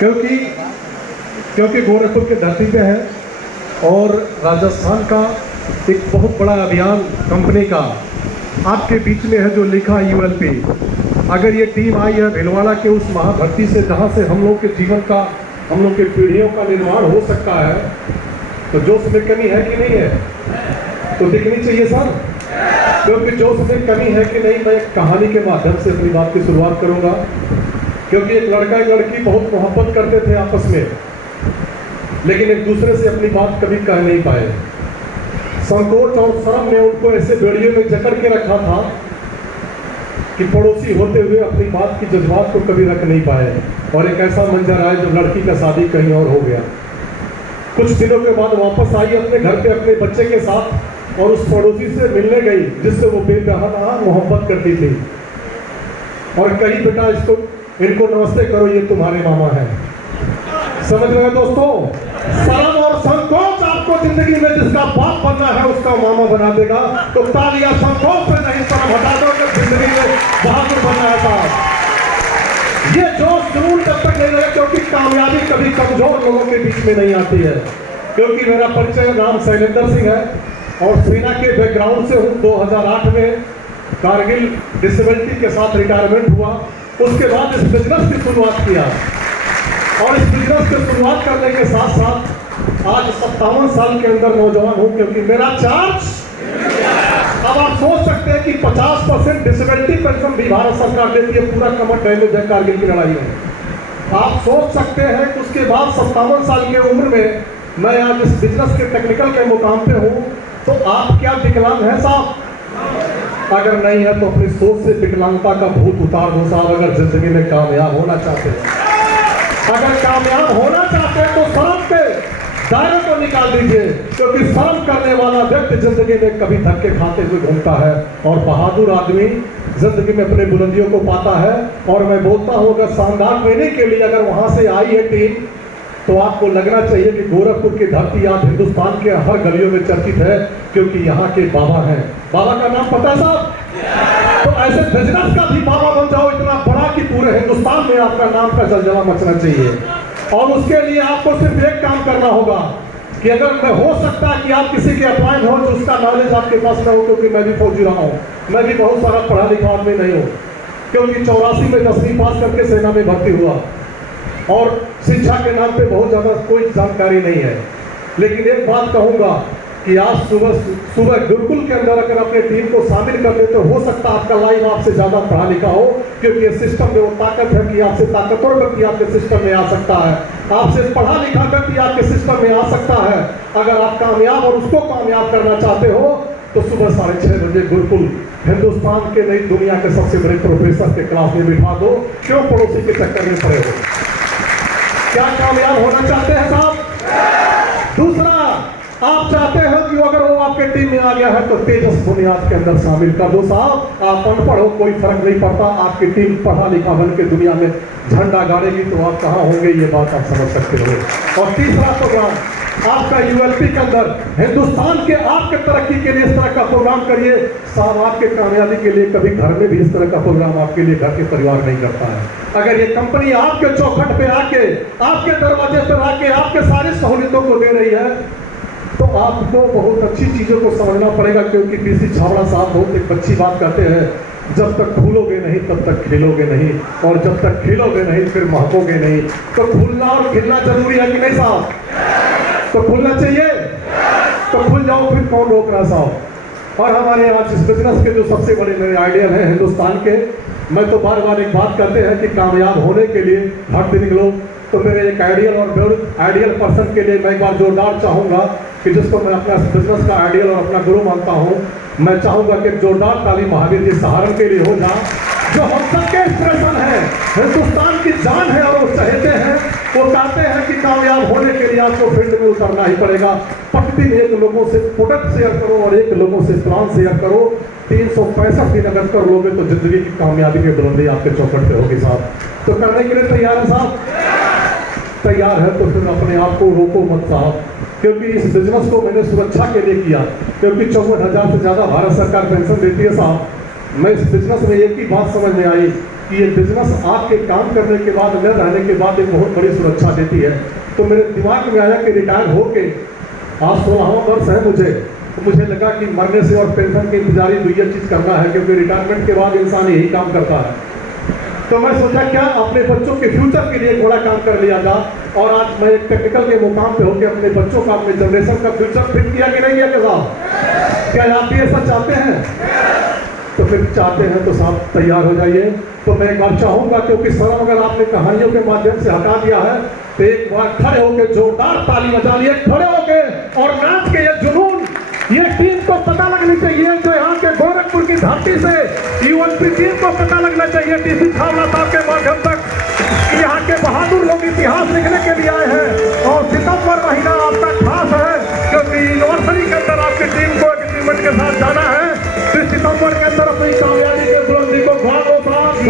क्योंकि गोरखपुर के धरती पे है और राजस्थान का एक बहुत बड़ा अभियान कंपनी का आपके बीच में है जो लिखा यूएलपी। अगर ये टीम आई है भिलवाड़ा के उस महाधरती से जहाँ से हम लोग के जीवन का, हम लोग के पीढ़ियों का निर्माण हो सकता है, तो जोश में कमी है कि नहीं है? तो दिखनी चाहिए सर, क्योंकि जोश में कमी है कि नहीं, मैं एक कहानी के माध्यम से अपनी बात की शुरुआत करूंगा। क्योंकि एक लड़का एक लड़की बहुत मोहब्बत करते थे आपस में, लेकिन एक दूसरे से अपनी बात कभी कह नहीं पाए। संकोच और शर्म ने उनको ऐसे बेड़ियों में जकड़ के रखा था कि पड़ोसी होते हुए अपनी बात की जज्बात को कभी रख नहीं पाए। और एक ऐसा मंजर आया जब लड़की का शादी कहीं और हो गया। कुछ दिनों के बाद वापस आई अपने घर पे अपने बच्चे के साथ और उस पड़ोसी से मिलने गई जिससे वो बेतहा मोहब्बत करती थी, और कही बेटा इनको नमस्ते करो, ये तुम्हारे मामा हैं। समझ रहे हैं दोस्तों? शर्म और संकोच आपको जिंदगी में जिसका बाप बनना है उसका मामा बना देगा। तो तालियां संकोच से नहीं, शर्म हटा दो कि जिंदगी में बहादुर बनना है साहब। ये जोश जुनून तब तक नहीं रहे क्योंकि कामयाबी कभी कमजोर लोगों के बीच में नहीं आती है। क्योंकि मेरा परिचय नाम शैलेंद्र सिंह है और सेना के बैकग्राउंड से हूँ। 2008 में कारगिल डिसेबिलिटी के साथ रिटायरमेंट हुआ। उसके बाद इस बिजनेस की शुरुआत किया और इस बिजनेस की शुरुआत करने के साथ साथ आज 57 साल के अंदर नौजवान हूं। क्योंकि मेरा चार्ज, अब आप सोच सकते हैं कि 50% डिसेबिलिटी पेंशन भी भारत सरकार देती है, पूरा कमर डैमेज है कारगिल की लड़ाई में। आप सोच सकते हैं कि उसके बाद 57 साल की उम्र में मैं आज इस बिजनेस के टेक्निकल के मुकाम पे हूं। तो आप क्या विकलांग हैं साहब? अगर नहीं है तो अपनी सोच से विकलांगता का भूत उतार दो साहब। अगर जिंदगी में कामयाब होना चाहते हैं, अगर कामयाब होना चाहते हैं तो शर्म के दायरे को निकाल दीजिए। क्योंकि शर्म करने वाला व्यक्ति जिंदगी में कभी धक्के खाते हुए घूमता है और बहादुर आदमी जिंदगी में अपने बुलंदियों को पाता है। और मैं बोलता हूं अगर शानदार ट्रेनिंग के लिए अगर वहां से आई है टीम, तो आपको लगना चाहिए कि गोरखपुर की धरती आज हिंदुस्तान के हर गलियों में चर्चित है, क्योंकि यहाँ के बाबा हैं। बाबा का नाम पता है साहब? तो ऐसे बिजनेस का भी बाबा बन जाओ इतना बड़ा कि पूरे हिंदुस्तान में आपका नाम का जलजला मचना चाहिए। और उसके लिए आपको सिर्फ एक काम करना होगा कि अगर मैं हो सकता है कि आप किसी के अपॉइंट हो जो उसका नॉलेज आपके पास न हो, क्योंकि मैं भी फौजी रहा हूँ, मैं भी बहुत सारा पढ़ा लिखा आदमी नहीं हूँ। क्योंकि 84 में 10वीं पास करके सेना में भर्ती हुआ और शिक्षा के नाम पे बहुत ज़्यादा कोई जानकारी नहीं है। लेकिन एक बात कहूँगा कि आज सुबह गुरुकुल के अंदर अगर अपने टीम को शामिल कर लेते हो सकता है आपका लाइफ आपसे ज़्यादा पढ़ा लिखा हो, क्योंकि ये सिस्टम में वो ताकत है कि आपसे ताकतवर व्यक्ति आपके सिस्टम में आ सकता है, आपसे पढ़ा लिखा व्यक्ति आपके सिस्टम में आ सकता है। अगर आप कामयाब और उसको कामयाब करना चाहते हो तो सुबह 6:30 बजे गुरुकुल हिंदुस्तान के नहीं दुनिया के सबसे बड़े प्रोफेसर के क्लास में बिठा दो। क्यों पड़ोसी के चक्कर में पड़े हो? क्या कामयाब होना चाहते हैं साहब? दूसरा, आप चाहते हो कि अगर वो आपके टीम में आ गया है तो तेजस बुनियाद के अंदर शामिल कर दो साहब। आप अनपढ़ हो कोई फर्क नहीं पड़ता, आपकी टीम पढ़ा लिखा बन के दुनिया में झंडा गाड़ेगी तो आप कहाँ होंगे ये बात आप समझ सकते हो। और तीसरा प्रोग्राम आपका यूएलपी के अंदर हिंदुस्तान के आपके तरक्की के लिए इस तरह का प्रोग्राम करिए साहब। आपके कामयाबी के लिए कभी घर में भी इस तरह का प्रोग्राम आपके लिए घर के परिवार नहीं करता है। अगर ये कंपनी आपके चौखट पे आके, आपके दरवाजे पर आके आपके सारी सहूलियतों को दे रही है तो आपको बहुत अच्छी चीज़ों को समझना पड़ेगा। क्योंकि पीसी छाबड़ा साहब बहुत एक अच्छी बात कहते हैं, जब तक फूलोगे नहीं तब तक खिलोगे नहीं, और जब तक खिलोगे नहीं फिर महकोगे नहीं। तो फूलना और खिलना जरूरी है कि नहीं साहब? तो फूलना चाहिए, तो फूल जाओ, फिर कौन रोक रहा साहब। और हमारे आज इस बिजनेस के जो सबसे बड़े मेरे आइडियल हैं हिंदुस्तान के, मैं तो बार बार एक बात कहते हैं कि कामयाब होने के लिए हर दिन लोग, तो मेरे एक आइडियल और बहुत आइडियल पर्सन के लिए मैं एक बार जोरदार चाहूँगा कि जिसको मैं अपना बिजनेस का आइडियल और अपना गुरु मानता हूँ, मैं चाहूँगा कि जोरदार ताली महावीर जी सहारण के लिए हो जाए, जो हम सबके इंस्पिरेशन है, हिंदुस्तान की जान है और वो चाहते हैं, वो चाहते हैं कि कामयाब होने के लिए आपको फील्ड में उतरना ही पड़ेगा। प्रतिदिन एक लोगों से प्रोडक्ट शेयर करो और एक लोगों से प्लान शेयर करो। 365 दिन अगर कर लोगे तो जिंदगी की कामयाबी की बुलंदी आपके चौखट पे होगी साहब। तो करने के लिए तैयार है साहब? तैयार है तो फिर अपने आप को रोको मत साहब। क्योंकि इस बिजनेस को मैंने सुरक्षा के लिए किया, क्योंकि 54,000 से ज़्यादा भारत सरकार पेंशन देती है साहब। मैं इस बिजनेस में एक ही बात समझ में आई कि ये बिजनेस आपके काम करने के बाद, न रहने के बाद एक बहुत बड़ी सुरक्षा देती है। तो मेरे दिमाग में आया कि रिटायर होके आज 16वां वर्ष है मुझे, तो मुझे लगा कि मरने से और पेंशन की इंतजारी तो ये चीज़ करना है, क्योंकि रिटायरमेंट के बाद इंसान यही काम करता है। तो मैं सोचा क्या अपने बच्चों के फ्यूचर के लिए एक बड़ा काम कर लिया जाए, और आज मैं एक टेक्निकल के मुकाम पे होकर अपने बच्चों का, अपने जनरेशन का फ्यूचर फिट किया कि नहीं किया के साहब? क्या आप भी ऐसा चाहते हैं? तो फिर चाहते हैं तो साहब तैयार हो जाइए। तो मैं एक बार चाहूँगा, क्योंकि शर्म अगर आपने कहानियों के माध्यम से हटा दिया है, तो एक बार खड़े होकर जोरदार ताली बजा लिए, खड़े होकर और नाच के ये जुनून, ये टीम को पता लगनी चाहिए, जो यहाँ के गोरखपुर की धरती से यूएलपी टीम को पता लगना चाहिए टीसी छावला साहब के माध्यम तक कि यहाँ के बहादुर लोग इतिहास लिखने के लिए आए हैं। और सितंबर महीना आपका खास है, क्योंकि यूनिवर्सिटी के अंदर आपकी टीम को एग्रीमेंट के साथ जाना है। तो सितंबर के अंदर अपनी कामयाबी के बुलंदी को घाटों साथ